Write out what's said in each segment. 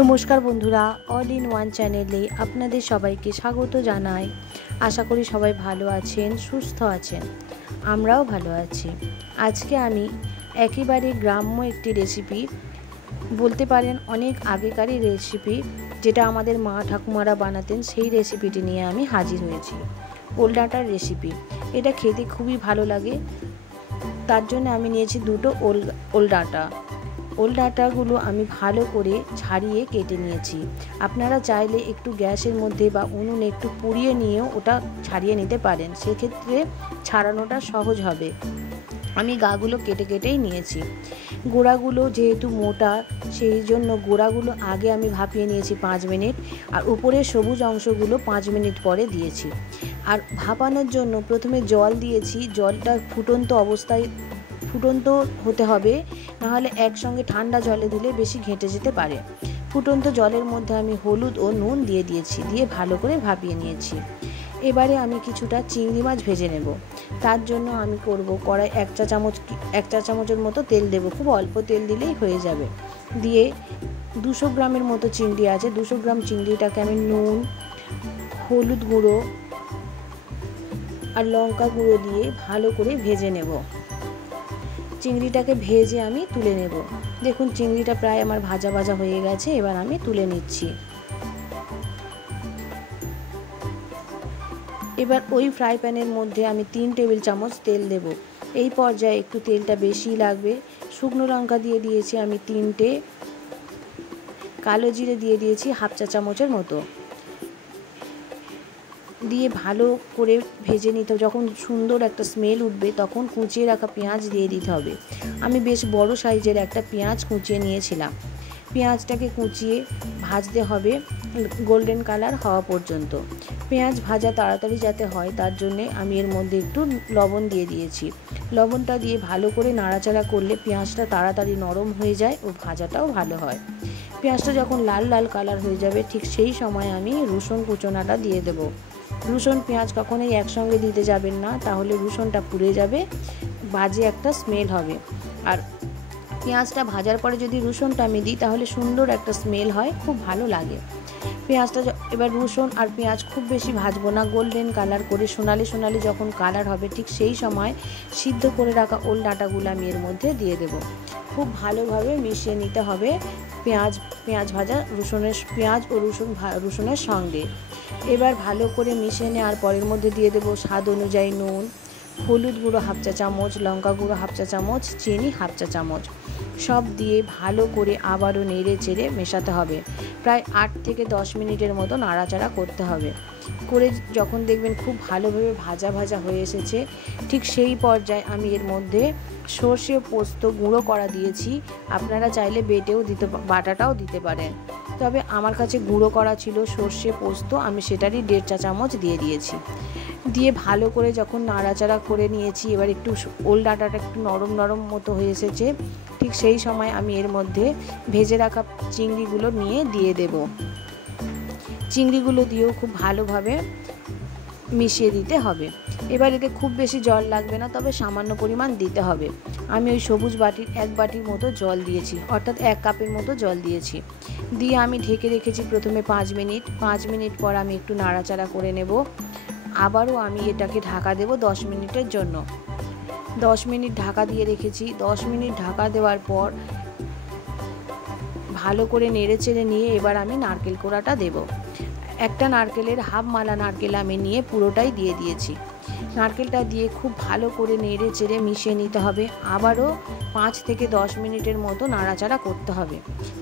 নমস্কার বন্ধুরা, all in one চ্যানেলে আপনাদের সবাইকে স্বাগত জানাই। আশা করি সবাই ভালো আছেন, সুস্থ আছেন। আমরাও ভালো আছি। আজকে আমি একেবারে গ্রাম্য একটি রেসিপি, বলতে পারেন অনেক আগেকারই রেসিপি, যেটা আমাদের মা ঠাকুমারা বানাতেন, সেই রেসিপিটি নিয়ে আমি হাজির হয়েছি। ওল ডাঁটার রেসিপি। এটা খেতে খুবই ভালো লাগে। তার জন্য আমি নিয়েছি দুটো ওল ডাঁটা। ওল ডাঁটাগুলো আমি ভালো করে ছাড়িয়ে কেটে নিয়েছি। আপনারা চাইলে একটু গ্যাসের মধ্যে বা উনুনে একটু পুড়িয়ে নিয়েও ওটা ছাড়িয়ে নিতে পারেন, সেক্ষেত্রে ছাড়ানোটা সহজ হবে। আমি গাগুলো কেটে কেটেই নিয়েছি। গোড়াগুলো যেহেতু মোটা, সেই জন্য গোড়াগুলো আগে আমি ভাপিয়ে নিয়েছি 5 মিনিট, আর উপরের সবুজ অংশগুলো 5 মিনিট পরে দিয়েছি। আর ভাপানোর জন্য প্রথমে জল দিয়েছি। জলটা ফুটন্ত হতে হবে, নাহলে একসঙ্গে ঠান্ডা জলে দিলে বেশি ঘেঁটে যেতে পারে। ফুটন্ত জলের মধ্যে আমি হলুদ ও নুন দিয়ে দিয়েছি, দিয়ে ভালো করে ভাপিয়ে নিয়েছি। এবারে আমি কিছুটা চিংড়ি মাছ ভেজে নেব। তার জন্য আমি করব কড়াই 1 চা চামচের মতো তেল দেব। খুব অল্প তেল দিলেই হয়ে যাবে। দিয়ে 200 গ্রামের মতো চিংড়ি আছে। 200 গ্রাম চিংড়িটাকে আমি নুন, হলুদ গুঁড়ো আর লঙ্কা গুঁড়ো দিয়ে ভালো করে ভেজে নেব। চিংড়িটাকে ভেজে আমি তুলে নেব। দেখুন, চিংড়িটা প্রায় আমার ভাজা ভাজা হয়ে গেছে। এবার আমি তুলে নিচ্ছি। এবার ওই ফ্রাই প্যানের মধ্যে আমি 3 টেবিল চামচ তেল দেব। এই পর্যায়ে একটু তেলটা বেশি লাগবে। শুকনো লঙ্কা দিয়ে দিয়েছি আমি 3টে, কালো জিরে দিয়ে দিয়েছি 1/2 চা চামচের মতো। দিয়ে ভালো করে ভেজে নিতে হবে। যখন সুন্দর একটা স্মেল উঠবে, তখন কুচিয়ে রাখা পেঁয়াজ দিয়ে দিতে হবে। আমি বেশ বড় সাইজের একটা পেঁয়াজ কুচিয়ে নিয়েছিলাম। পেঁয়াজটাকে কুচিয়ে ভাজতে হবে গোল্ডেন কালার হওয়া পর্যন্ত। পেঁয়াজ ভাজা তাড়াতাড়ি যাতে হয়, তার জন্যে আমি এর মধ্যে একটু লবণ দিয়ে দিয়েছি। লবণটা দিয়ে ভালো করে নাড়াচাড়া করলে পেঁয়াজটা তাড়াতাড়ি নরম হয়ে যায় ও ভাজাটাও ভালো হয়। পেঁয়াজটা যখন লাল লাল কালার হয়ে যাবে, ঠিক সেই সময় আমি রসুন কুচোনাটা দিয়ে দেবো। রসুন পেঁয়াজ কখনোই একসঙ্গে দিতে যাবেন না, তাহলে রসুনটা পুড়ে যাবে, বাজে একটা স্মেল হবে। আর পেঁয়াজটা ভাজার পরে যদি রসুনটা আমি দিই, তাহলে সুন্দর একটা স্মেল হয়, খুব ভালো লাগে। পেঁয়াজটা এবার রসুন আর পেঁয়াজ খুব বেশি ভাজবো না, গোল্ডেন কালার করে সোনালি সোনালি যখন কালার হবে, ঠিক সেই সময় সিদ্ধ করে রাখা ওল ডাঁটাগুলো আমি এর মধ্যে দিয়ে দেব। খুব ভালোভাবে মিশিয়ে নিতে হবে পেঁয়াজ ভাজা পেঁয়াজ ও রসুনের সঙ্গে। এবার ভালো করে মিশিয়ে নেওয়ার পরের মধ্যে দিয়ে দেবো স্বাদ অনুযায়ী নুন, হলুদ গুঁড়ো 1/2 চা চামচ, লঙ্কা গুঁড়ো 1/2 চা চামচ, চিনি 1/2 চা চামচ। সব দিয়ে ভালো করে আবারও নেড়ে চেড়ে মেশাতে হবে। প্রায় 8 থেকে 10 মিনিটের মতো নাড়াচাড়া করতে হবে। করে যখন দেখবেন খুব ভালোভাবে ভাজা ভাজা হয়ে এসেছে, ঠিক সেই পর্যায়ে আমি এর মধ্যে সর্ষে পোস্ত গুঁড়ো করা দিয়েছি। আপনারা চাইলে বাটাটাও দিতে পারেন, তবে আমার কাছে গুঁড়ো করা ছিল সর্ষে পোস্ত, আমি সেটারই 1.5 চা চামচ দিয়ে দিয়েছি। দিয়ে ভালো করে যখন নাড়াচাড়া করে নিয়েছি, এবার একটু ওল ডাঁটাটা একটু নরম নরম মতো হয়ে এসেছে, ঠিক সেই সময় আমি এর মধ্যে ভেজে রাখা চিংড়িগুলো নিয়ে দিয়ে দেব। চিংড়িগুলো দিয়েও খুব ভালোভাবে মিশিয়ে দিতে হবে। এবার এতে খুব বেশি জল লাগবে না, তবে সামান্য পরিমাণ দিতে হবে। আমি ওই সবুজ বাটির 1 বাটির মতো জল দিয়েছি, অর্থাৎ 1 কাপের মতো জল দিয়েছি। দিয়ে আমি ঢেকে রেখেছি প্রথমে 5 মিনিট। 5 মিনিট পর আমি একটু নাড়াচাড়া করে নেব। আবারও আমি এটাকে ঢাকা দেব 10 মিনিটের জন্য। 10 মিনিট ঢাকা দিয়ে রেখেছি। 10 মিনিট ঢাকা দেওয়ার পর ভালো করে নেড়ে চেড়ে নিয়ে এবার আমি নারকেল কোড়াটা দেব। একটা নারকেলের হাফ মালা নারকেল আমি নিয়ে পুরোটাই দিয়ে দিয়েছি। নারকেলটা দিয়ে খুব ভালো করে নেড়ে চেড়ে মিশিয়ে নিতে হবে। আবারও 5 থেকে 10 মিনিটের মতো নাড়াচাড়া করতে হবে।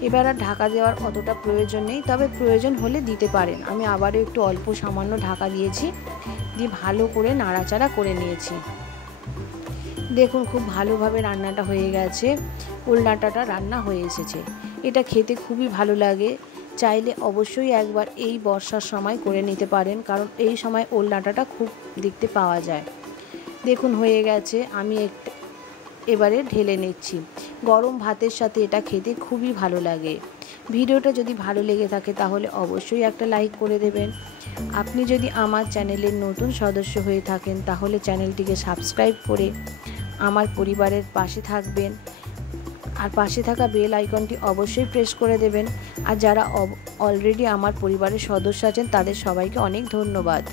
এবার আর ঢাকা দেওয়ার অতটা প্রয়োজন নেই, তবে প্রয়োজন হলে দিতে পারেন। আমি আবারও একটু অল্প সামান্য ঢাকা দিয়েছি, দিয়ে ভালো করে নাড়াচাড়া করে নিয়েছি। দেখুন, খুব ভালোভাবে রান্নাটা হয়ে গেছে। ওল ডাঁটাটা রান্না হয়ে এসেছে। এটা খেতে খুবই ভালো লাগে। চাইলে অবশ্যই একবার এই বর্ষার সময় করে নিতে পারেন, কারণ এই সময় ওল ডাঁটাটা খুব দেখতে পাওয়া যায়। দেখুন, হয়ে গেছে। আমি এবারে ঢেলে নিচ্ছি। গরম ভাতের সাথে এটা খেতে খুবই ভালো লাগে। ভিডিওটা যদি ভালো লেগে থাকে, তাহলে অবশ্যই একটা লাইক করে দেবেন। আপনি যদি আমার চ্যানেলের নতুন সদস্য হয়ে থাকেন, তাহলে চ্যানেলটিকে সাবস্ক্রাইব করে আমার পরিবারের পাশে থাকবেন। আর পাশে থাকা বেল আইকনটি অবশ্যই প্রেস করে দেবেন। আর যারা অলরেডি আমার পরিবারের সদস্য আছেন তাদের সবাইকে অনেক ধন্যবাদ।